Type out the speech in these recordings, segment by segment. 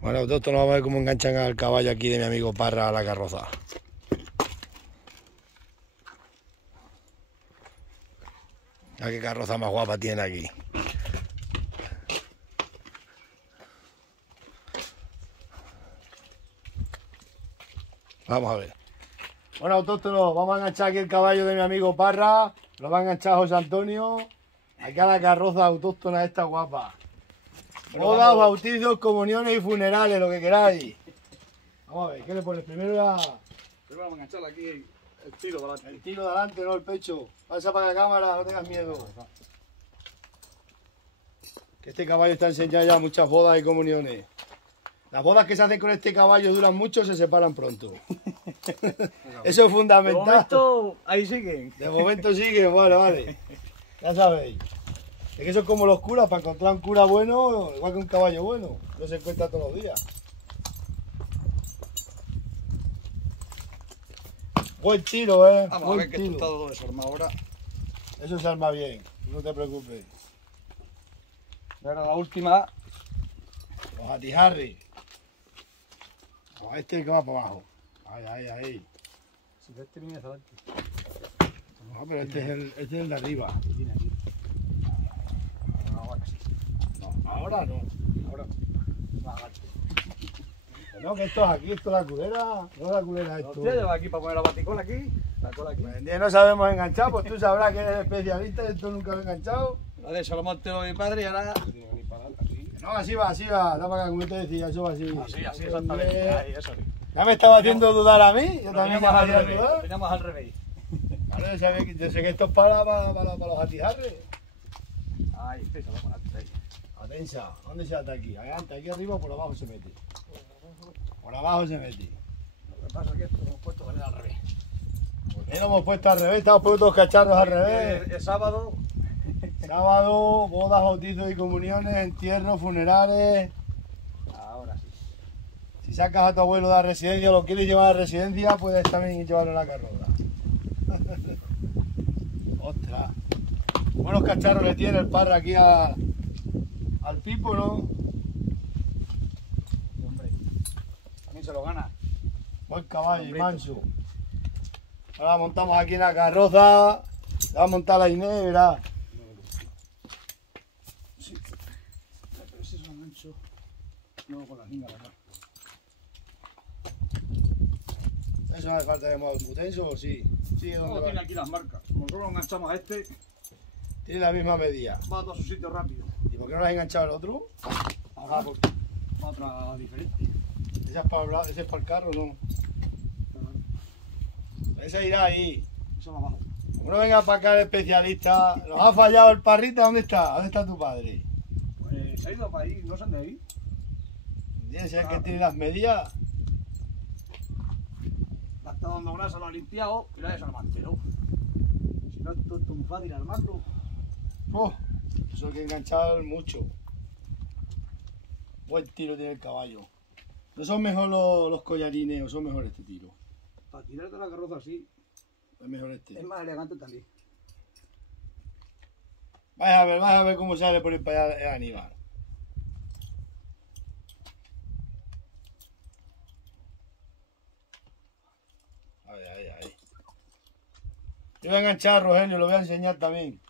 Bueno, todo esto nos vamos a ver cómo enganchan al caballo aquí de mi amigo Parra a la carroza. Mira qué carroza más guapa tiene aquí. Vamos a ver. Bueno, autóctonos, vamos a enganchar aquí el caballo de mi amigo Parra. Lo va a enganchar José Antonio. Aquí a la carroza autóctona esta guapa. Bodas, bautizos, comuniones y funerales, lo que queráis. Vamos a ver, ¿qué le pones? Primero Primero vamos a enganchar aquí el tiro delante. el tiro delante, no el pecho. Pasa para la cámara, no tengas miedo. Que este caballo está enseñando ya muchas bodas y comuniones. Las bodas que se hacen con este caballo duran mucho, se separan pronto. Eso es fundamental. De momento, ahí siguen. De momento sigue, vale. Ya sabéis. Es que eso es como los curas, para encontrar un cura bueno, igual que un caballo bueno. No se encuentra todos los días. Buen tiro, Vamos buen a ver que esto tiro. está todo desarmado ahora. Eso se arma bien, no te preocupes. Y ahora la última. Los atijarris. Este que va para abajo. Ahí. Si este viene hacia adelante. No, pero este es el de arriba. Viene aquí. Ahora sí. No, ahora no. Ahora. Va adelante. No, que esto es aquí, esto es la culera. No es la culera esto. Hostia, lleva aquí para poner la baticola aquí. La cola aquí. Pues, no sabemos enganchar, pues tú sabrás que eres especialista y tú nunca lo has enganchado. La de Salomón te lo mi padre y ahora. No, así va. Da para acá, como te decía, eso va así. Así, exactamente. Ahí, eso sí. Ya me estaba haciendo dudar a mí, yo también me al hacía revés. dudar. Teníamos al revés. Vale, yo sé que esto es para los atijarres. Ahí, sí, se va por adelante. Ahí. Atensa, ¿dónde se ata aquí? Adelante, aquí arriba o por abajo se mete. Por abajo se mete. Lo que pasa es que esto lo hemos puesto con él al revés. ¿Por qué lo hemos puesto al revés? Estamos poniendo los cacharros al revés. El sábado. Sábado, bodas, bautizos y comuniones, entierros, funerales. Ahora sí. Si sacas a tu abuelo de la residencia o lo quieres llevar a la residencia, puedes también llevarlo en la carroza. Ostras. Buenos cacharros le tiene el Parra aquí al Pipo, ¿no? Sí, hombre. También se lo gana. Buen caballo y Hombrito. manso. Ahora montamos aquí en la carroza. Le va a montar la Inés, verás. Sí. Pero ese es un ancho. No con la niña, ¿verdad? ¿Eso no hace falta de modo tenso o sí? Sí, No, ¿dónde tiene va? aquí las marcas. Como solo enganchamos a este, Tiene la misma medida. va a todo su sitio rápido. ¿Y por qué no lo has enganchado el otro? Ahora pues, va a otra diferente. Ese es para el carro, ¿no? Ese irá ahí. Eso va abajo. Como no venga para acá el especialista, nos ha fallado el Parrita, ¿dónde está? ¿Dónde está tu padre? Pues se ha ido para ahí, no sé dónde ir. Tiene que ser que tiene las medidas. La está dando grasa, lo ha limpiado y lo ha desarmado entero. Si no, esto es muy fácil armarlo. Oh, eso hay que enganchar mucho. Buen tiro tiene el caballo. ¿No son mejor los collarines o son mejor este tiro? Para tirarte la carroza así, Es mejor este. es más elegante también. Vas a ver cómo sale por ir para allá el animal. Ahí. Yo voy a enganchar a Rogelio, lo voy a enseñar también.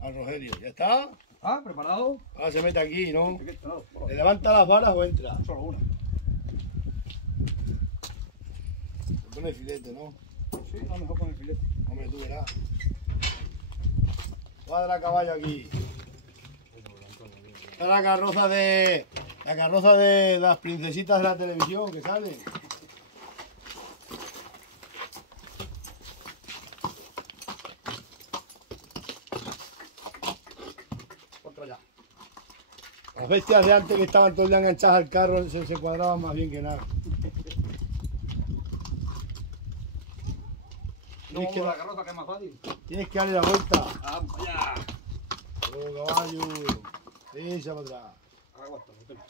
Al Rogelio, ¿ya está? Ah, preparado. Ahora se mete aquí, ¿no? Esto no, bueno, ¿Le levanta las varas o entra? solo una. Se pone el filete, ¿no? Sí, a lo mejor con el filete. Hombre, tú verás. Cuadra a caballo aquí. Esta es la carroza de las princesitas de la televisión que salen. Otro ya. Las bestias de antes que estaban todo el día enganchadas al carro se cuadraban más bien que nada. No, que la carroza que es más fácil. Tienes que darle la vuelta. Vamos allá. Oh, caballo. Sí, se va atrás. Aguanta, lo tengo.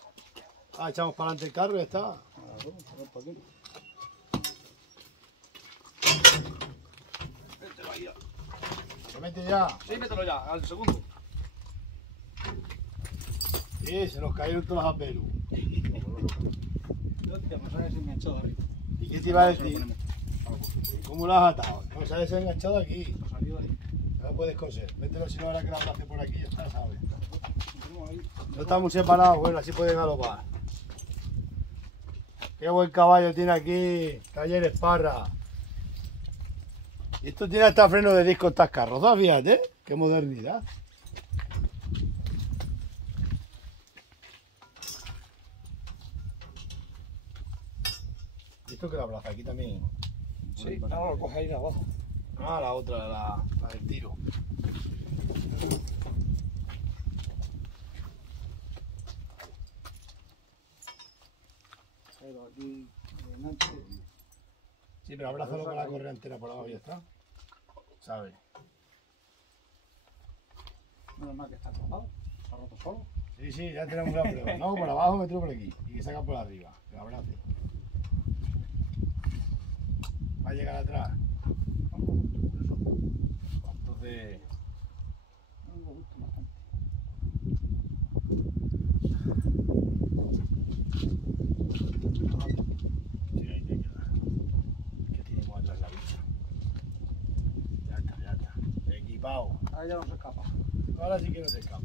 Ah, echamos para adelante el carro y ya está. Vamos para aquí. Mételo ahí ya. Se mete ya. Sí, mételo ya, al segundo. Sí, se nos cayeron todos los apelos. Hostia, me sale desenganchado arriba. ¿Y qué te iba a decir? ¿Cómo lo has atado? No se ha desenganchado aquí. Ha salido ahí. No lo puedes coser. Mételo si no ahora que la hace por aquí y ya está, ¿sabes? Tenemos ahí. No estamos separados, bueno, así pueden galopar. Qué buen caballo tiene aquí, Talleres Parra. Y esto tiene hasta freno de disco, estas carrozas, fíjate, qué modernidad. ¿Y esto qué la plaza? Aquí también. Sí, ahora lo coge ahí de abajo. Ah, la otra, la del tiro. Pero aquí, enganche. Sí, pero abrázalo con la correa entera por abajo y ya está. ¿Sabes? Menos mal que está clavado. Se ha roto solo. Sí, sí, ya tenemos la prueba. No, por abajo, metro por aquí. Y que saca por arriba. Que lo abrace. Va a llegar atrás. Entonces. No me gusta bastante. Sí, ahí te queda. Que tenemos atrás la bicha. Ya está, ya está. Equipado. Ahí ya no se escapa. Ahora sí que no se escapa.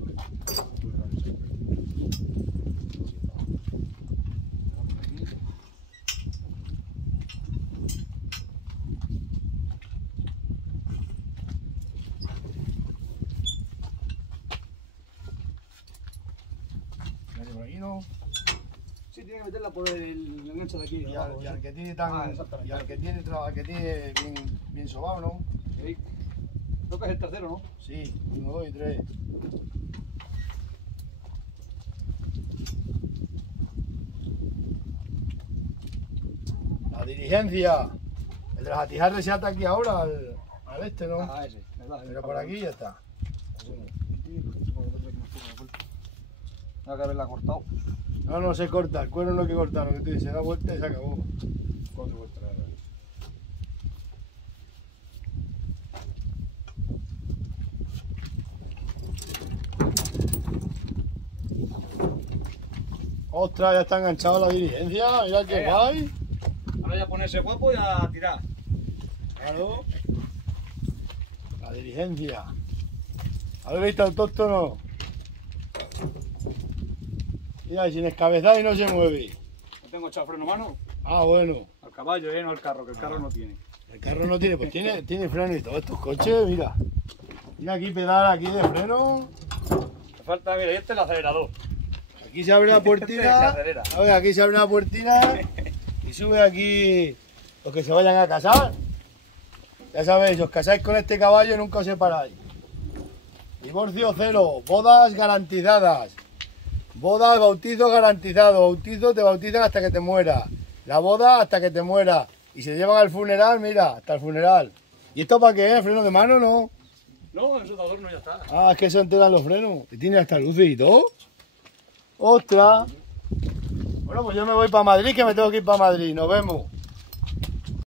Mete por aquí, ¿no? Sí, tiene que meterla por el enganche de aquí. Y al que tiene tan. Exactamente. Y al que tiene bien sobado, ¿no? Sí. Creo que es el tercero, ¿no? Sí, 1, 2 y 3. La diligencia. El de las atijarres se ata aquí ahora al este, ¿no? Ah, ese. ¿Verdad? Pero por aquí ya está. Tengo que haberla cortado. No, no se corta, el cuero no hay que cortarlo, que tú dices, se da vuelta y se acabó. 4 vueltas. Ostras, ya está enganchado la diligencia, mira qué Venga. guay. Ahora ya ponerse guapo y a tirar. Claro. La diligencia. ¿Habéis visto autóctono? Mira, sin escabezar y no se mueve. No tengo echado freno mano. Ah, bueno. Al caballo, no al carro, que el carro no tiene. El carro no tiene, pues tiene freno y todo. Estos coches, mira. Mira aquí pedal aquí de freno. Me falta, mira, y este es el acelerador. Aquí se abre la Se puertina. acelera. A ver, aquí se abre la puertina. Y sube aquí los que se vayan a casar. Ya sabéis, os casáis con este caballo y nunca os separáis. Divorcio cero, bodas garantizadas. Bodas, bautizo garantizado. Bautizo te bautizan hasta que te mueras. La boda hasta que te mueras. Y se llevan al funeral, mira, hasta el funeral. ¿Y esto para qué es? ¿Freno de mano no? No, eso de adorno ya está. Ah, es que se enteran los frenos. Y tiene hasta luces y todo. ¡Ostras! Bueno, pues yo me voy para Madrid, que me tengo que ir para Madrid. Nos vemos.